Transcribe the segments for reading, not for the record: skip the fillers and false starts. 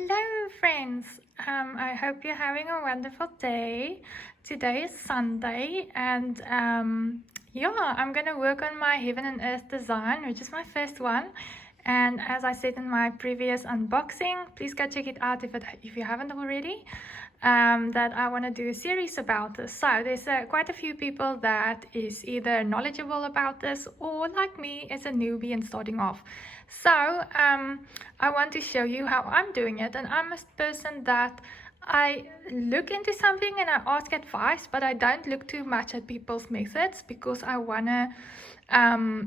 Hello friends, I hope you're having a wonderful day. Today is Sunday and I'm gonna work on my Heaven and Earth design, which is my first one. And as I said in my previous unboxing, please go check it out if you haven't already. That I want to do a series about this. So there's quite a few people that is either knowledgeable about this or like me is a newbie and starting off. So I want to show you how I'm doing it, and I'm a person that I look into something and I ask advice, but I don't look too much at people's methods because I want to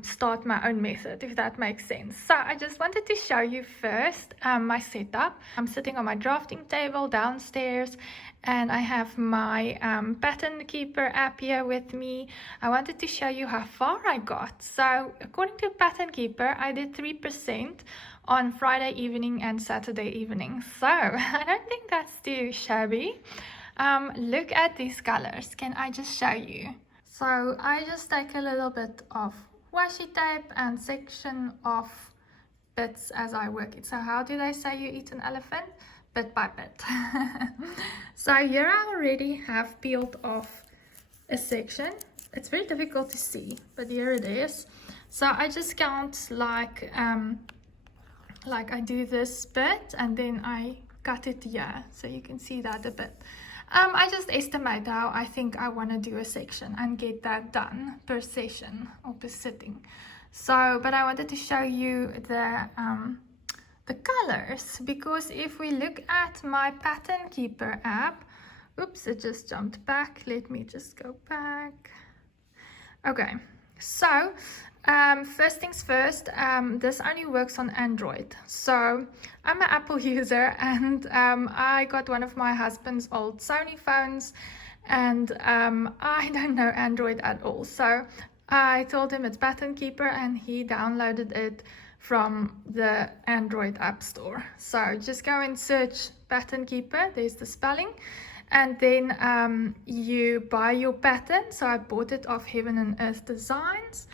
start my own method, if that makes sense. So I just wanted to show you first my setup. I'm sitting on my drafting table downstairs and I have my pattern keeper app here with me. I wanted to show you how far I got. So according to pattern keeper, I did 3% on Friday evening and Saturday evening. So I don't think that's too shabby. Look at these colors. Can I just show you? So I just take a little bit of washi tape and section off bits as I work it. So how do they say you eat an elephant? Bit by bit. So here I already have peeled off a section. It's very difficult to see, but here it is. So I just count like I do this bit and then I cut it here, so you can see that a bit. I just estimate how I think I want to do a section and get that done per session or per sitting. So, but I wanted to show you the colors, because if we look at my pattern keeper app, oops, it just jumped back. Let me just go back. Okay, so first things first, this only works on Android. So I'm an Apple user, and I got one of my husband's old Sony phones, and I don't know Android at all. So I told him it's Pattern Keeper, and he downloaded it from the Android App Store. So just go and search Pattern Keeper. There's the spelling. And then you buy your pattern. So I bought it off Heaven and Earth Designs.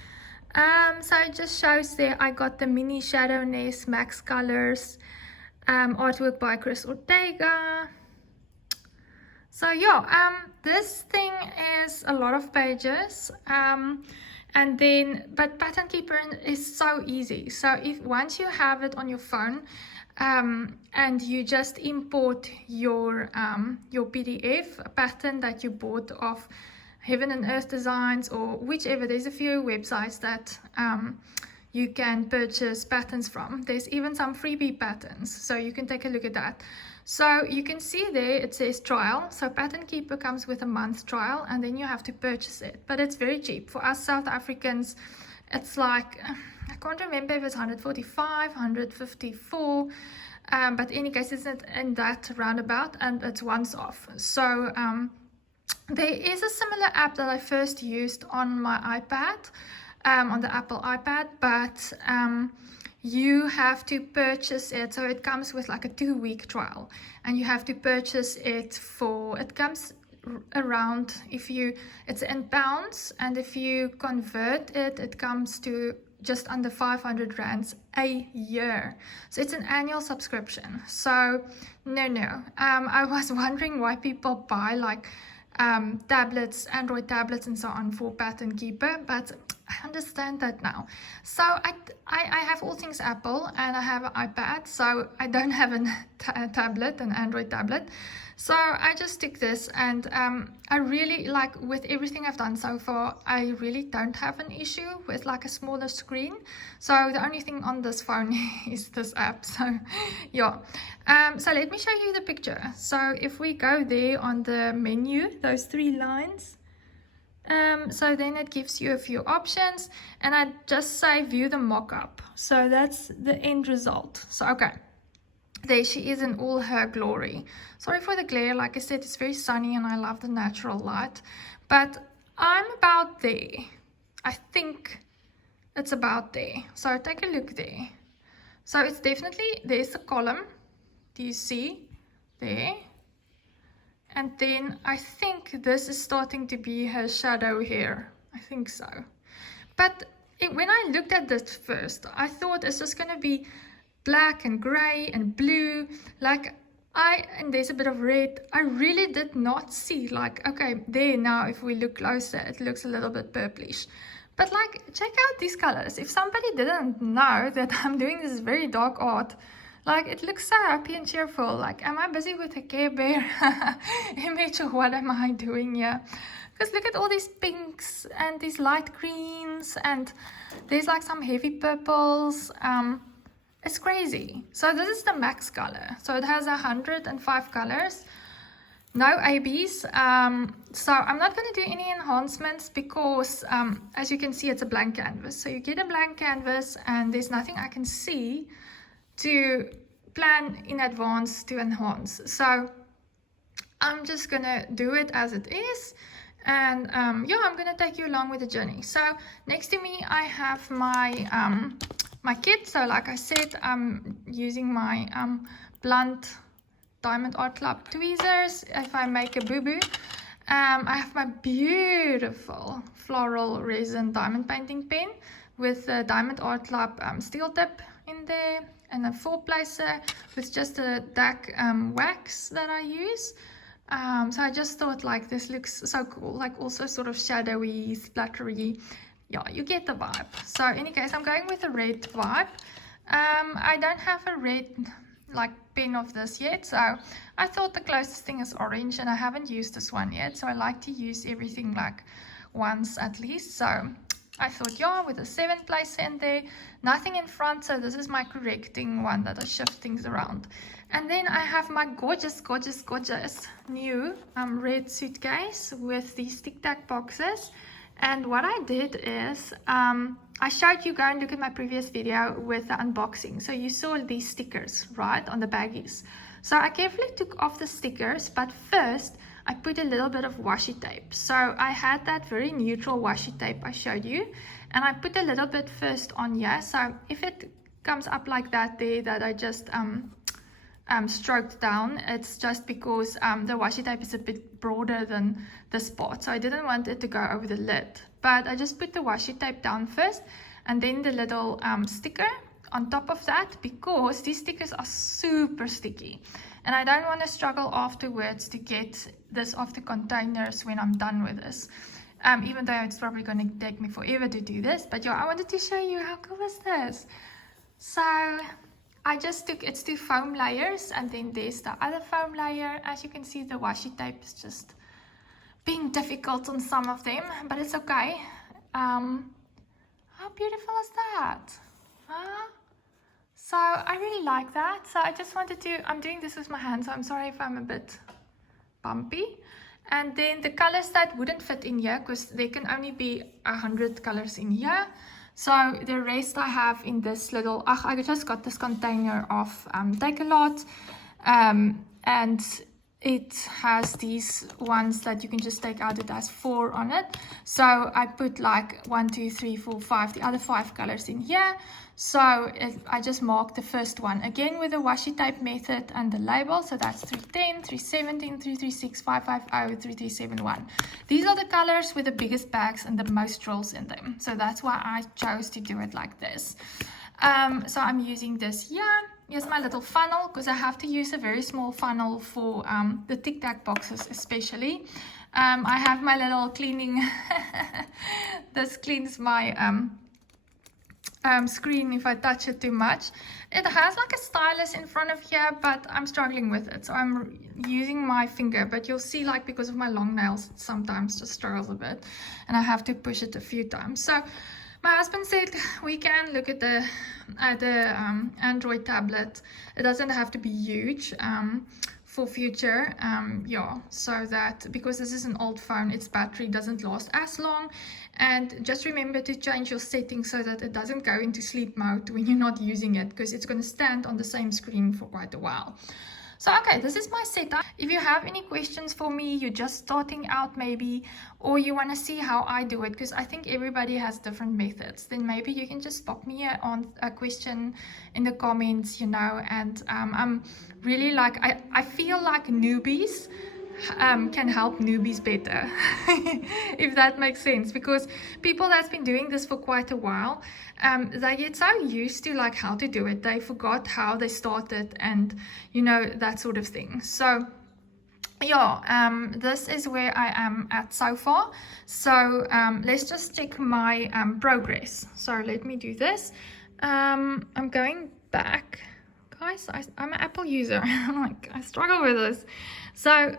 So it just shows there I got the Mini Shadowness Max Colours, artwork by Cris Ortega. So yeah, this thing is a lot of pages, and then but Pattern Keeper is so easy. So if once you have it on your phone, and you just import your PDF pattern that you bought off Heaven and Earth Designs or whichever. There's a few websites that you can purchase patterns from. There's even some freebie patterns, so you can take a look at that. So you can see there it says trial. So Pattern Keeper comes with a month trial, and then you have to purchase it, but it's very cheap. For us South Africans, it's like, I can't remember if it's 145, 154, but in any case it's in that roundabout, and it's once off. So there is a similar app that I first used on my iPad, on the Apple iPad, but you have to purchase it. So it comes with like a 2-week trial, and you have to purchase it for, it comes around, it's in pounds, and if you convert it, it comes to just under 500 rands a year. So it's an annual subscription. So no. I was wondering why people buy like tablets, Android tablets and so on for Pattern Keeper, but I understand that now. So I have all things Apple, and I have an iPad, so I don't have a tablet, an Android tablet. So I just took this, and I really like, with everything I've done so far, I really don't have an issue with like a smaller screen. So the only thing on this phone is this app. So yeah, so let me show you the picture. So if we go there on the menu, those 3 lines, so then it gives you a few options, and I just say view the mock-up. So that's the end result. So okay, there she is in all her glory. Sorry for the glare, like I said, it's very sunny and I love the natural light, but I'm about there. I think it's about there. So take a look there. So it's definitely, there's a column, do you see there? And then I think this is starting to be her shadow here. I think so. But when I looked at this first, I thought it's just going to be black and gray and blue. Like and there's a bit of red. I really did not see, like, okay, there now if we look closer, it looks a little bit purplish. But like, check out these colors. If somebody didn't know that I'm doing this very dark art, like, it looks so happy and cheerful. Like, am I busy with a Care Bear image, or what am I doing here? Because look at all these pinks and these light greens, and there's like some heavy purples. It's crazy. So this is the max color. So it has 105 colors. No ABs. So I'm not going to do any enhancements because, as you can see, it's a blank canvas. So you get a blank canvas and there's nothing I can see to plan in advance to enhance. So I'm just going to do it as it is. And yeah, I'm going to take you along with the journey. So next to me, I have my my kit. So like I said, I'm using my blunt Diamond Art Club tweezers if I make a boo-boo. I have my beautiful floral resin diamond painting pen with a Diamond Art Club steel tip in there, and a 4-placer with just a DAC wax that I use. So I just thought, like, this looks so cool, like also sort of shadowy, splattery. Yeah, you get the vibe. So in any case, I'm going with a red vibe. I don't have a red like pen of this yet, so I thought the closest thing is orange, and I haven't used this one yet, so I like to use everything like once at least. So I thought, yeah, with a 7-placer in there, nothing in front, so this is my correcting one that I shift things around. And then I have my gorgeous new red suitcase with these Tic Tac boxes. And what I did is, I showed you, go and look at my previous video with the unboxing. So you saw these stickers, right, on the baggies. So I carefully took off the stickers, but first I put a little bit of washi tape. So I had that very neutral washi tape I showed you, and I put a little bit first on here. So if it comes up like that there, that I just stroked down, it's just because the washi tape is a bit broader than this part, so I didn't want it to go over the lid. But I just put the washi tape down first, and then the little sticker on top of that, because these stickers are super sticky, and I don't want to struggle afterwards to get this off the containers when I'm done with this. Even though it's probably going to take me forever to do this, but yeah, I wanted to show you how cool is this. So I just took its 2 foam layers, and then there's the other foam layer. As you can see, the washi tape is just being difficult on some of them, but it's okay. How beautiful is that? Huh? So I really like that. So I just wanted to, I'm doing this with my hand, so I'm sorry if I'm a bit bumpy. And then the colors that wouldn't fit in here, because there can only be 100 colors in here. So the rest I have in this little, I just got this container of Take a Lot, and it has these ones that you can just take out. It has 4 on it, so I put like 1, 2, 3, 4, 5, the other 5 colors in here. So I just marked the first one again with the washi tape method and the label. So that's 310, 317, 336, 550, 3371. These are the colors with the biggest bags and the most rolls in them. So that's why I chose to do it like this. So I'm using this here. Here's my little funnel, because I have to use a very small funnel for the Tic Tac boxes especially. I have my little cleaning. This cleans my screen if I touch it too much. It has like a stylus in front of here, but I'm struggling with it, so I'm using my finger. But you'll see, like, because of my long nails, it sometimes just struggles a bit, and I have to push it a few times. So my husband said we can look at the Android tablet. It doesn't have to be huge for future, yeah, so that, because this is an old phone, its battery doesn't last as long. And just remember to change your settings so that it doesn't go into sleep mode when you're not using it, because it's going to stand on the same screen for quite a while. So okay, this is my setup. If you have any questions for me, you're just starting out maybe, or you want to see how I do it, because I think everybody has different methods, then maybe you can just pop me on a question in the comments, you know. And I'm really, like, I feel like newbies can help newbies better, if that makes sense, because people that's been doing this for quite a while, they get so used to like how to do it, they forgot how they started, and you know, that sort of thing. So yeah, this is where I am at so far. So let's just check my progress. So let me do this. I'm going back, guys. I'm an Apple user. Like, I struggle with this. So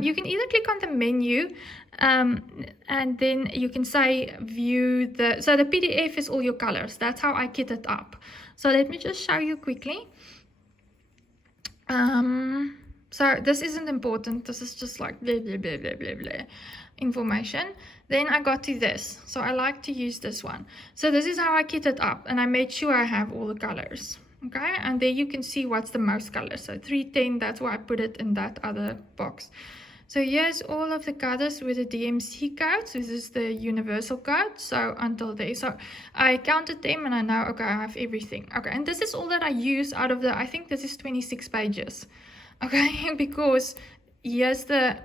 you can either click on the menu, and then you can say view the, so the PDF is all your colors. That's how I kit it up. So let me just show you quickly. So this isn't important, this is just like blah blah blah blah blah blah information. Then I got to this, so I like to use this one. So this is how I kit it up, and I made sure I have all the colors. Okay, and there you can see what's the most colors. So 310, that's why I put it in that other box. So here's all of the colors with the DMC codes. This is the universal code. So until there, so I counted them and I know, okay, I have everything. Okay, and this is all that I use out of the, I think this is 26 pages. Okay, because here's the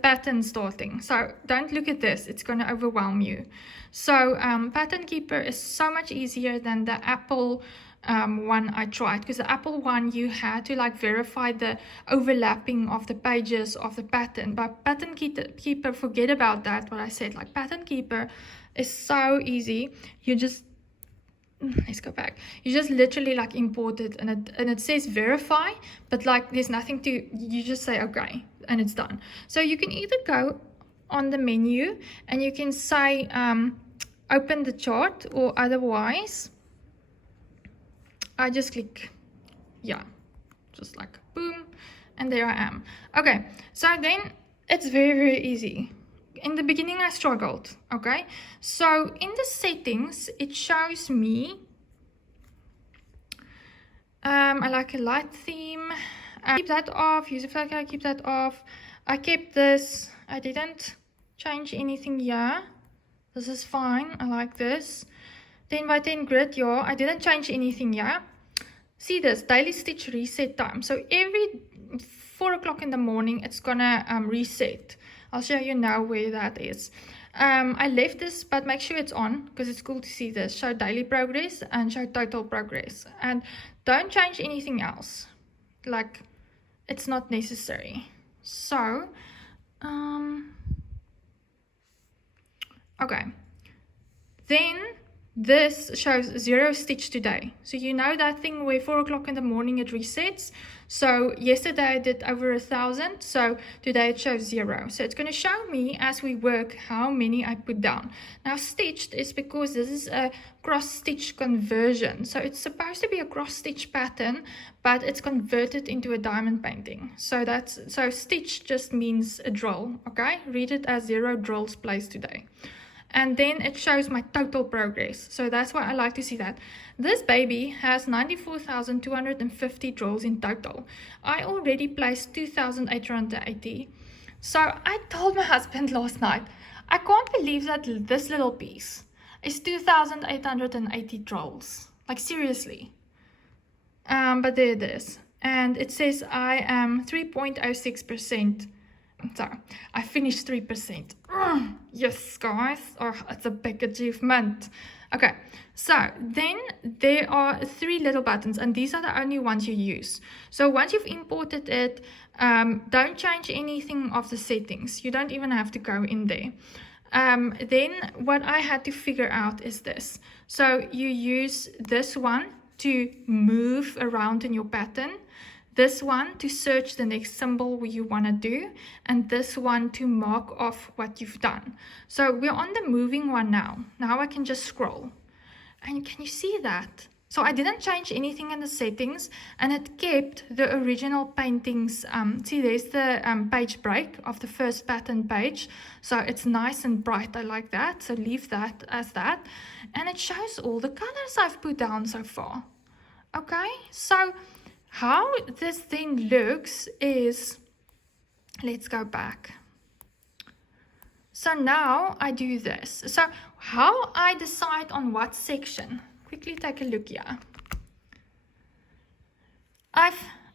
pattern starting. So don't look at this, it's going to overwhelm you. So Pattern Keeper is so much easier than the Apple one I tried, because the Apple one you had to like verify the overlapping of the pages of the pattern. But Pattern Keeper, forget about that, what I said. Like, Pattern Keeper is so easy. You just, let's go back, you just literally like import it, and it says verify, but like there's nothing to, you just say okay and it's done. So you can either go on the menu and you can say open the chart, or otherwise I just click, yeah, just like boom, and there I am. Okay, so then it's very, very easy. In the beginning I struggled. Okay, so in the settings it shows me I like a light theme, keep that off, user flag, I keep that off. I kept this, I didn't change anything here, this is fine, I like this. 10 by 10 grid, yeah, I didn't change anything here. See this, daily stitch reset time. So every 4 o'clock in the morning, it's gonna reset. I'll show you now where that is. I left this, but make sure it's on, because it's cool to see this. Show daily progress and show total progress. And don't change anything else. Like, it's not necessary. So, okay. Then this shows 0 stitch today. So you know that thing where 4 o'clock in the morning it resets. So yesterday I did over 1,000. So today it shows 0. So it's going to show me as we work how many I put down. Now stitched is because this is a cross stitch conversion. So it's supposed to be a cross stitch pattern, but it's converted into a diamond painting. So that's, so stitch just means a drill. Okay, read it as 0 drills placed today. And then it shows my total progress. So that's why I like to see that. This baby has 94,250 drills in total. I already placed 2,880. So I told my husband last night, I can't believe that this little piece is 2,880 drills. Like, seriously. But there it is. And it says I am 3.06%. So I finished 3%. Yes, guys. Oh, it's a big achievement. Okay, so then there are 3 little buttons, and these are the only ones you use. So once you've imported it, don't change anything of the settings. You don't even have to go in there. Then what I had to figure out is this. So you use this one to move around in your pattern, this one to search the next symbol you want to do, and this one to mark off what you've done. So we're on the moving one now. Now I can just scroll. And can you see that? So I didn't change anything in the settings, and it kept the original paintings. See, there's the page break of the first pattern page. So it's nice and bright. I like that. So leave that as that. And it shows all the colors I've put down so far. Okay, so how this thing looks is, let's go back. So now I do this. So how I decide on what section, quickly take a look here.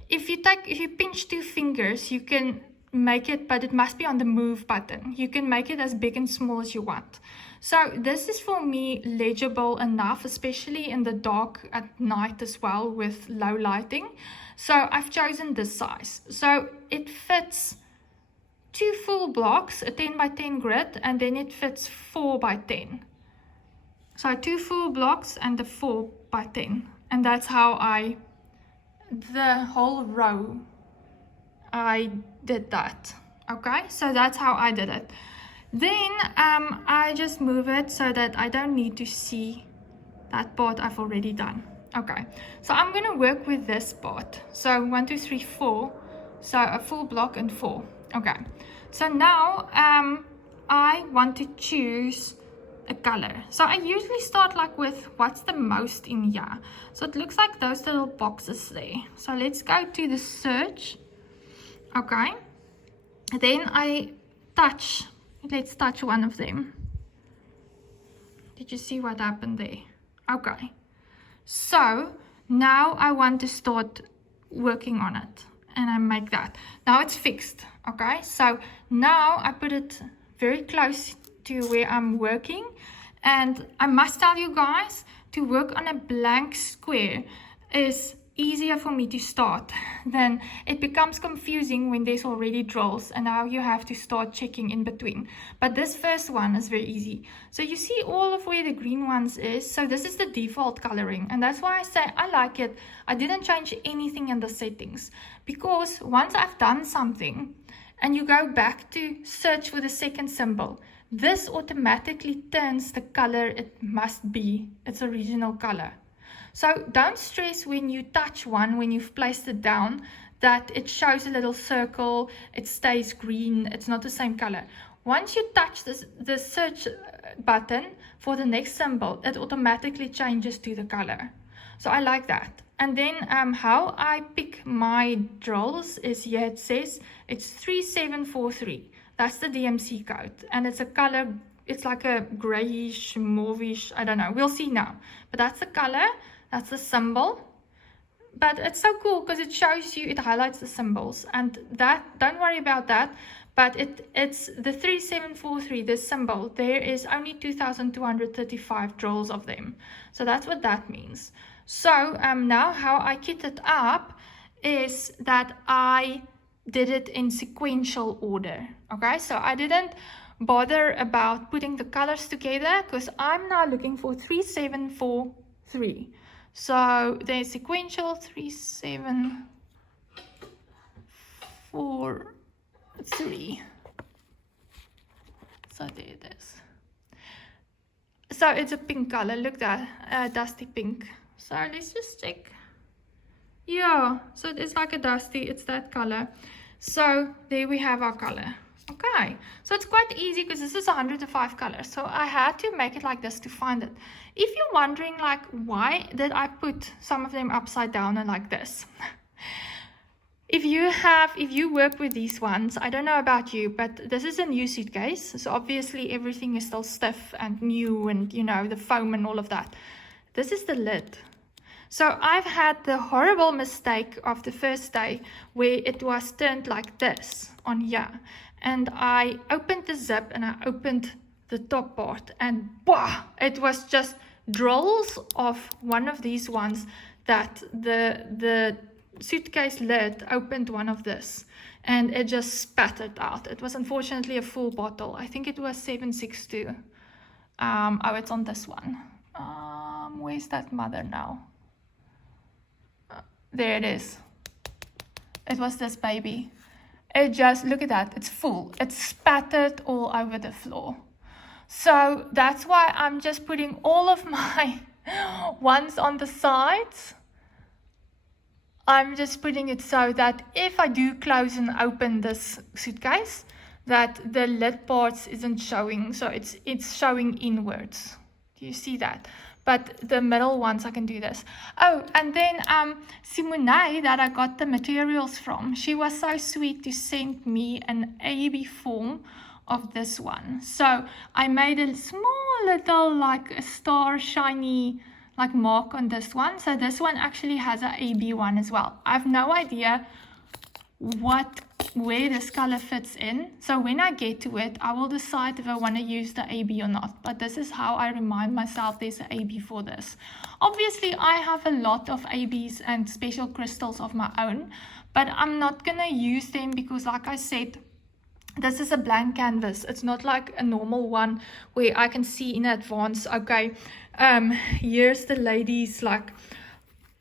If you pinch 2 fingers, you can make it, but it must be on the move button. You can make it as big and small as you want. So this is for me legible enough, especially in the dark at night as well with low lighting. So I've chosen this size. So it fits 2 full blocks, a 10 by 10 grid, and then it fits 4 by 10. So 2 full blocks and the 4 by 10. And that's how the whole row, I did that. Okay, so that's how I did it. Then I just move it so that I don't need to see that part I've already done. Okay, so I'm going to work with this part. So 1, 2, 3, 4. So a full block and 4. Okay, so now I want to choose a color. So I usually start like with what's the most in here. So it looks like those little boxes there. So let's go to the search. Okay, then let's touch one of them. Did you see what happened there? Okay, so now I want to start working on it, and I make that. Now it's fixed. Okay, so now I put it very close to where I'm working, and I must tell you guys, to work on a blank square is easier for me to start. Then it becomes confusing when there's already drills and now you have to start checking in between. But this first one is very easy. So you see all of where the green ones is. So this is the default coloring, and that's why I say I like it. I didn't change anything in the settings, because once I've done something and you go back to search for the second symbol, this automatically turns the color it must be, its original color. So don't stress when you touch one, when you've placed it down, that it shows a little circle, it stays green, it's not the same color. Once you touch the search button for the next symbol, it automatically changes to the color. So I like that. And then how I pick my drills is here. It says it's 3743. That's the DMC code. And it's a color, it's like a grayish, mauvish, I don't know. We'll see now. But that's the color. That's the symbol. But it's so cool because it shows you, it highlights the symbols. And that, don't worry about that. But it's the 3743, this symbol. There is only 2,235 drills of them. So that's what that means. So now how I kit it up is that I did it in sequential order. Okay, so I didn't bother about putting the colors together because I'm now looking for 3743. So there's sequential 3743. So there it is. So it's a pink color. Look at that, dusty pink. So let's just check. Yeah, so it's like a dusty, it's that color. So there we have our color. Okay, so it's quite easy because this is 105 colors. So I had to make it like this to find it. If you're wondering like, why did I put some of them upside down and like this? If you work with these ones, I don't know about you, but this is a new suitcase. So obviously everything is still stiff and new and, you know, the foam and all of that. This is the lid. So I've had the horrible mistake of the first day where it was turned like this on here. And I opened the zip and I opened the top part and bah, it was just drills of one of these ones that the suitcase lid opened one of this and it just spattered out. It was unfortunately a full bottle. I think it was 762. Oh, it's on this one. Where's that mother now? There it is. It was this baby. It just, look at that, it's full. It's spattered all over the floor. So that's why I'm just putting all of my ones on the sides. I'm just putting it so that if I do close and open this suitcase, that the lid parts isn't showing. So it's showing inwards. Do you see that? But the middle ones I can do this. Oh, and then Simone, that I got the materials from, she was so sweet to send me an AB form of this one. So I made a small little like a star shiny like mark on this one. So this one actually has an AB one as well. I have no idea what where this color fits in. So when I get to it, I will decide if I want to use the AB or not. But this is how I remind myself there's an AB for this. Obviously, I have a lot of ABs and special crystals of my own, but I'm not going to use them because, like I said, this is a blank canvas. It's not like a normal one where I can see in advance, okay, here's the lady's like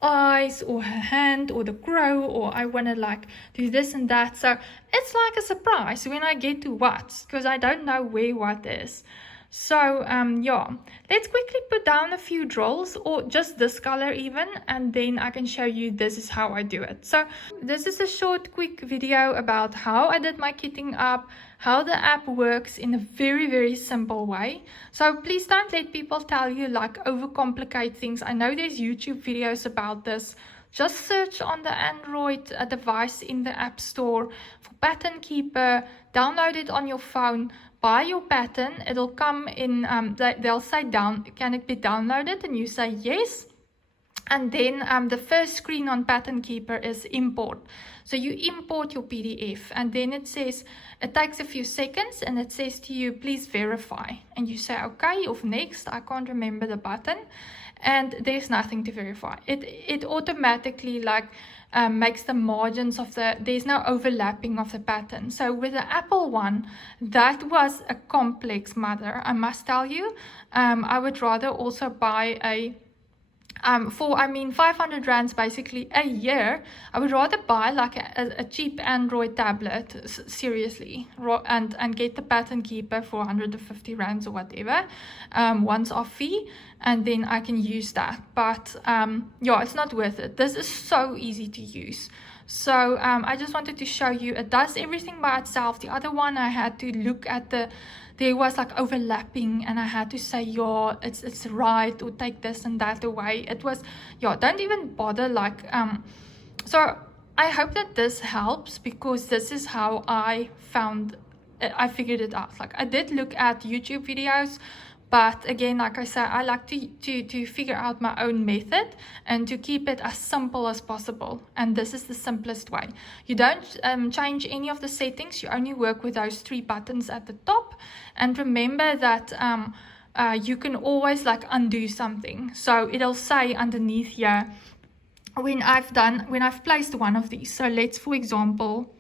eyes or her hand or the crow, or I want to like do this and that. So it's like a surprise when I get to what, because I don't know where what is. So yeah, let's quickly put down a few drills, or just this color even, and then I can show you this is how I do it. So this is a short quick video about how I did my kitting up, how the app works in a very simple way. So please don't let people tell you like overcomplicate things. I know there's YouTube videos about this. Just search on the Android device in the App Store for Pattern Keeper, download it on your phone, buy your pattern. It'll come in, they'll say can it be downloaded, and you say yes. And then the first screen on Pattern Keeper is import. So you import your PDF, and then it says, it takes a few seconds, and it says to you, please verify. And you say, okay, or next, I can't remember the button. And there's nothing to verify. It automatically like makes the margins of there's no overlapping of the pattern. So with the Apple one, that was a complex matter, I must tell you. I would rather also buy a for 500 rands basically a year. I would rather buy like a cheap Android tablet, seriously, and get the Pattern Keeper for 150 rands or whatever, once off fee, and then I can use that. But yeah, it's not worth it. This is so easy to use. So I just wanted to show you it does everything by itself. The other one I had to look at there was like overlapping, and I had to say, yeah, it's right, or take this and that away. It was, yeah, don't even bother like so I hope that this helps, because this is how I figured it out. Like I did look at YouTube videos, but again, like I said, I like to figure out my own method and to keep it as simple as possible. And this is the simplest way. You don't change any of the settings. You only work with those 3 buttons at the top. And remember that you can always like undo something. So it'll say underneath here when I've placed one of these. So let's, for example,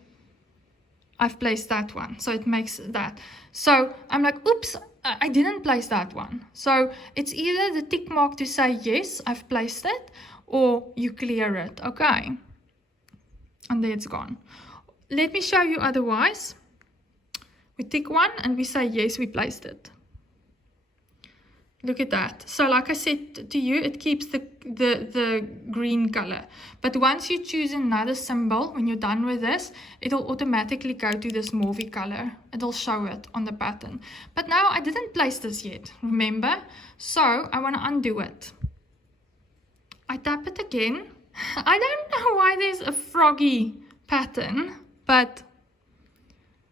I've placed that one. So it makes that. So I'm like, oops, I didn't place that one. So it's either the tick mark to say, yes, I've placed it, or you clear it. Okay. And there it's gone. Let me show you otherwise. We tick one and we say, yes, we placed it. Look at that. So like I said to you, it keeps the green color. But once you choose another symbol, when you're done with this, it'll automatically go to this mauvey color. It'll show it on the pattern. But now I didn't place this yet, remember? So I want to undo it. I tap it again. I don't know why there's a froggy pattern, but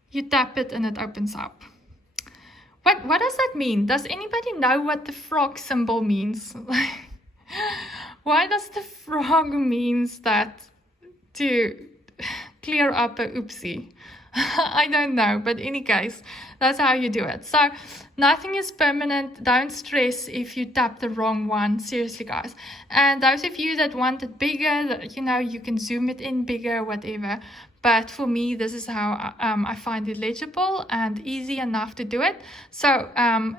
you tap it and it opens up. What does that mean? Does anybody know what the frog symbol means? Why does the frog means that to clear up a oopsie? I don't know, but in any case, that's how you do it. So nothing is permanent. Don't stress if you tap the wrong one. Seriously, guys. And those of you that want it bigger, you can zoom it in bigger, whatever. But for me, this is how I find it legible and easy enough to do it. So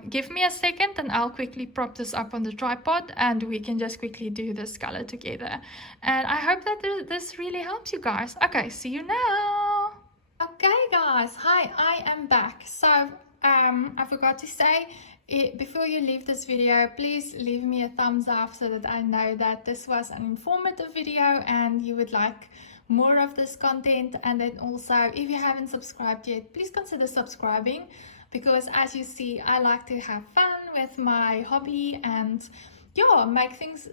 give me a second and I'll quickly prop this up on the tripod and we can just quickly do this color together. And I hope that this really helps you guys. Okay, see you now. Okay, guys. Hi, I am back. So I forgot to say, before you leave this video, please leave me a thumbs up so that I know that this was an informative video and you would like more of this content. And then also, if you haven't subscribed yet, please consider subscribing, because as you see, I like to have fun with my hobby and make things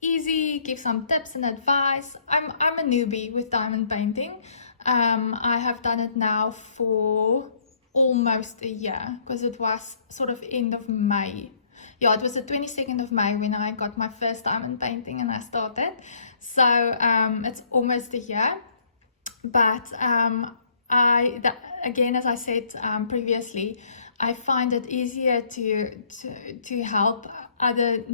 easy, give some tips and advice. I'm a newbie with diamond painting. I have done it now for almost a year, because it was sort of end of May. Yeah, it was the 22nd of May when I got my first diamond painting and I started. So it's almost a year. but again, as I said previously, I find it easier to help other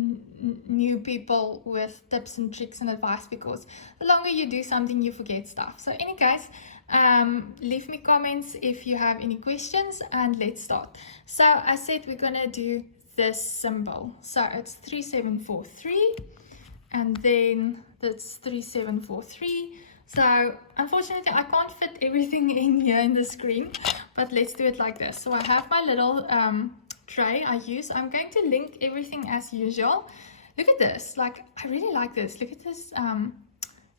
new people with tips and tricks and advice, because the longer you do something, you forget stuff. So any case, leave me comments if you have any questions, and let's start. So I said we're gonna do this symbol. So it's 3743, and then that's 3743. So unfortunately I can't fit everything in here in the screen, but let's do it like this. So I have my little tray I use. I'm going to link everything as usual. Look at this, like I really like this. Look at this.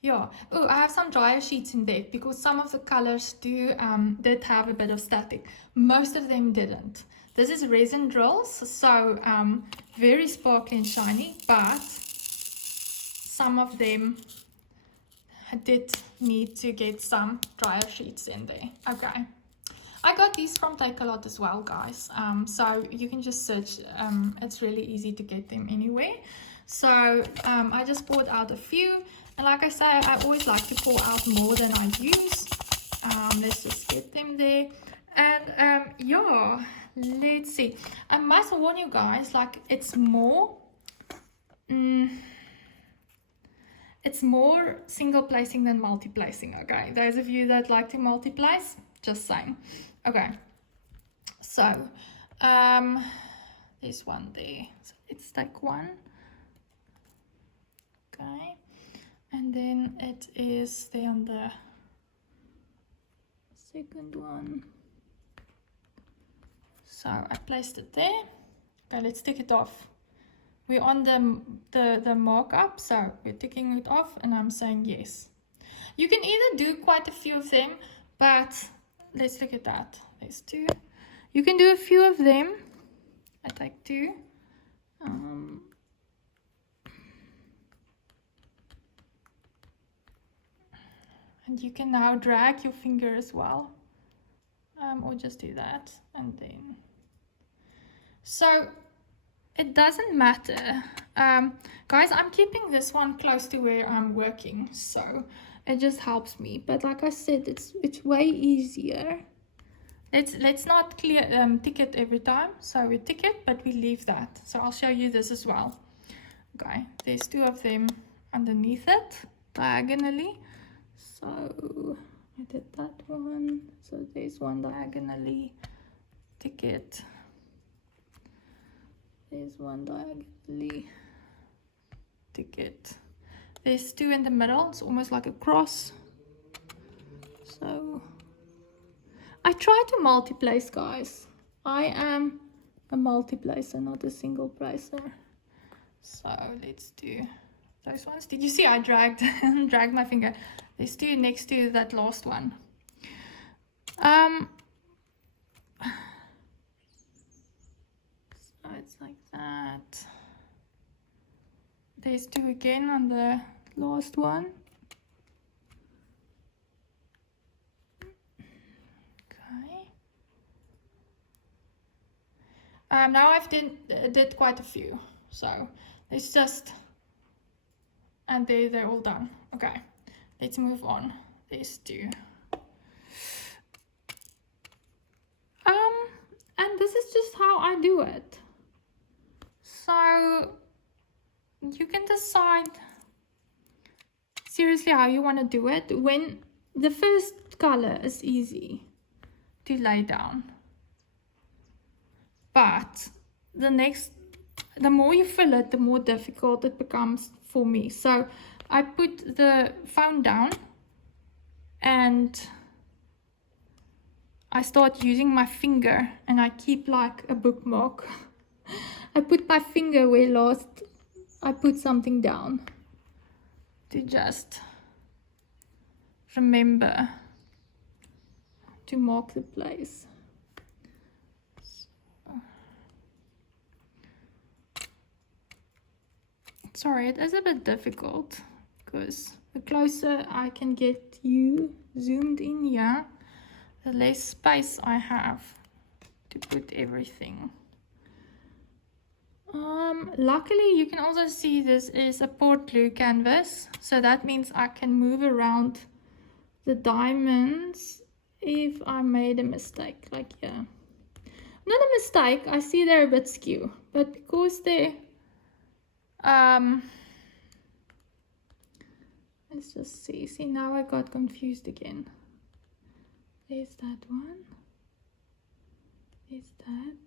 Yeah. Oh, I have some dryer sheets in there because some of the colors did have a bit of static. Most of them didn't. This is resin drills, so very sparkly and shiny, but some of them did need to get some dryer sheets in there. Okay, I got these from Takealot as well, guys, so you can just search. It's really easy to get them anywhere. So I just poured out a few, and like I say, I always like to pour out more than I use. Let's just get them there. And yeah, let's see. I must warn you guys, like it's more single placing than multi placing. Okay, those of you that like to multi place, just saying. Okay, so there's one there, so let's take one. Okay, and then it is there on the second one. So I placed it there. Okay, let's take it off. We're on the markup, so we're taking it off, and I'm saying yes. You can either do quite a few of them, but let's look at that. There's two. You can do a few of them. I take two. And you can now drag your finger as well, or just do that, and then. So it doesn't matter, guys. I'm keeping this one close to where I'm working, so it just helps me. But like I said, it's way easier. Let's not tick it every time. So we tick it, but we leave that. So I'll show you this as well. Okay, there's two of them underneath it diagonally. So I did that one. So there's one diagonally. Tick it. There's one diagonally. Tick it. There's two in the middle. It's almost like a cross. So I try to multi-place, guys. I am a multi-placer, not a single placer. So let's do those ones. Did you see I dragged my finger? There's two next to that last one. So it's like that. There's two again on the last one. Okay. Now I've did quite a few. So it's just, and they're all done. Okay, let's move on. There's two. And this is just how I do it. So you can decide seriously how you want to do it. When the first color is easy to lay down, but the more you fill it, the more difficult it becomes for me. So I put the phone down and I start using my finger, and I keep like a bookmark. I put my finger where last I put something down to just remember to mark the place. Sorry, it is a bit difficult because the closer I can get you zoomed in here, the less space I have to put everything. Luckily you can also see this is a port glue canvas, so that means I can move around the diamonds if I made a mistake, like yeah. Not a mistake, I see they're a bit skew, but because they're let's just see now I got confused again. There's that one, there's that.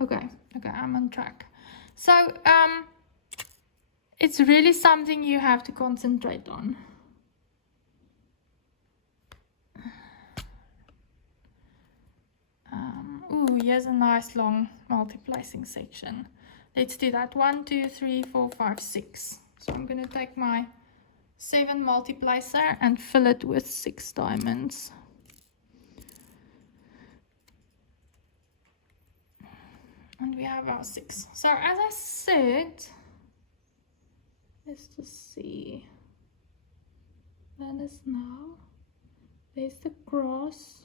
Okay, I'm on track. So it's really something you have to concentrate on. Ooh, here's a nice long multi-placing section. Let's do that. 1, 2, 3, 4, 5, 6. So I'm going to take my 7 multi-placer and fill it with 6 diamonds. And we have our 6. So as I said, let's just see. That is now. There's the cross.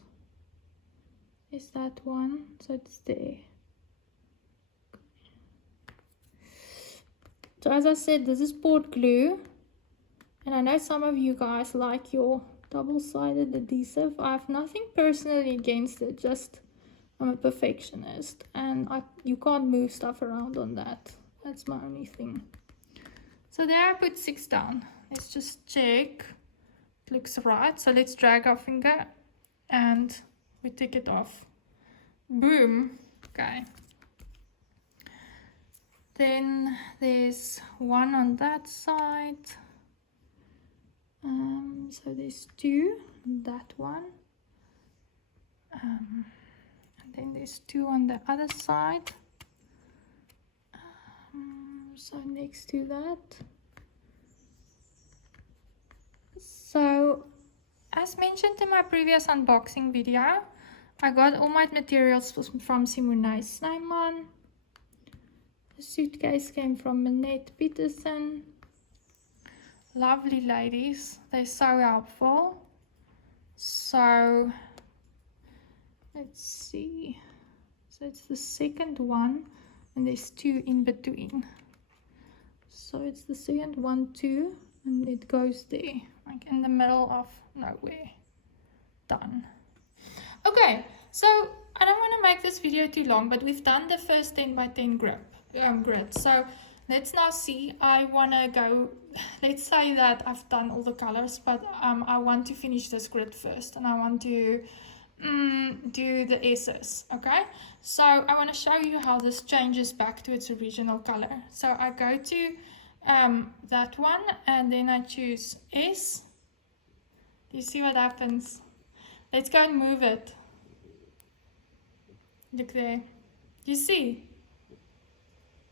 Is that one? So it's there. So as I said, this is poured glue. And I know some of you guys like your double-sided adhesive. I have nothing personally against it, just I'm a perfectionist. And you can't move stuff around on that. That's my only thing. So there I put 6 down. Let's just check. It looks right. So let's drag our finger and we take it off. Boom. Okay. Then there's 1 on that side. So there's 2 on that one. And then there's 2 on the other side. So next to that. So as mentioned in my previous unboxing video, I got all my materials from Simone Snyman. The suitcase came from Minette Peterson. Lovely ladies, they're so helpful. So let's see. So it's the second one and there's 2 in between. So it's the second one too, and it goes there, like in the middle of nowhere. Done. Okay, so I don't want to make this video too long, but we've done the first 10 by 10 grid. So let's now see. I want to go, let's say that I've done all the colors, but I want to finish this grid first, and I want to do the S's. Okay, so I want to show you how this changes back to its original color. So I go to that one and then I choose S. Do you see what happens? Let's go and move it. Look there. You see?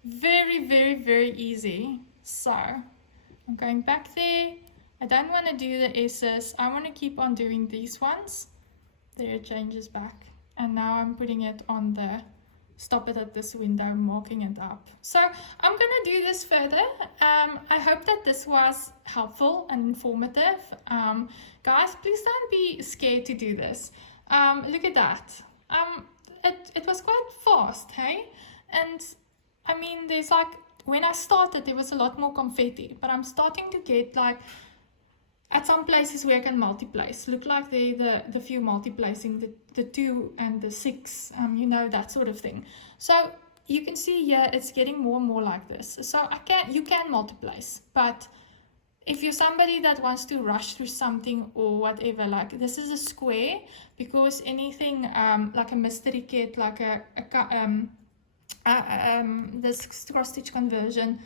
Very, very, very easy. So I'm going back there. I don't want to do the S's. I want to keep on doing these ones. There it changes back. And now I'm putting it on the stop it at this window, marking it up. So I'm going to do this further. I hope that this was helpful and informative. Guys, please don't be scared to do this. Look at that. It was quite fast, hey? And I mean, there's like, when I started, there was a lot more confetti, but I'm starting to get like, at some places where I can multi-place, look like the few multi-placing, the 2 and the 6, you know, that sort of thing. So you can see here, it's getting more and more like this. So you can multi-place, but if you're somebody that wants to rush through something or whatever, like this is a square, because anything like a mystery kit, like this cross-stitch conversion,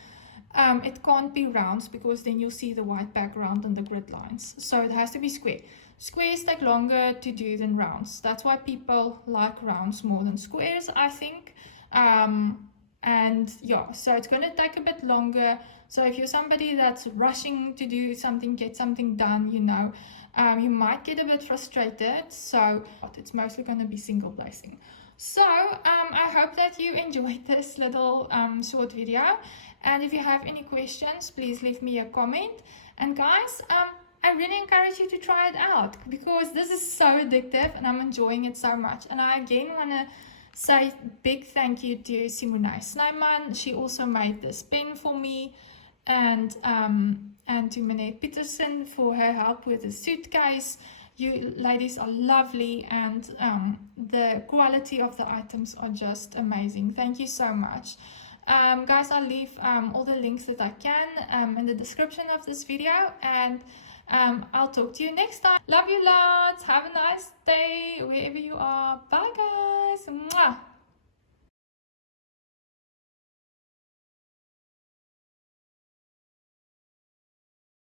it can't be rounds, because then you'll see the white background and the grid lines. So it has to be square. Squares take longer to do than rounds. That's why people like rounds more than squares, I think. And yeah, so it's going to take a bit longer. So if you're somebody that's rushing to do something, get something done, you know, you might get a bit frustrated. So it's mostly going to be single placing. So I hope that you enjoyed this little short video. And if you have any questions, please leave me a comment. And guys, I really encourage you to try it out, because this is so addictive and I'm enjoying it so much. And I again want to say big thank you to Simone Snyman. She also made this pen for me. And and to Minette Peterson for her help with the suitcase. You ladies are lovely, and the quality of the items are just amazing. Thank you so much. Guys, I'll leave all the links that I can in the description of this video, and I'll talk to you next time. Love you lots. Have a nice day wherever you are. Bye guys. Mwah.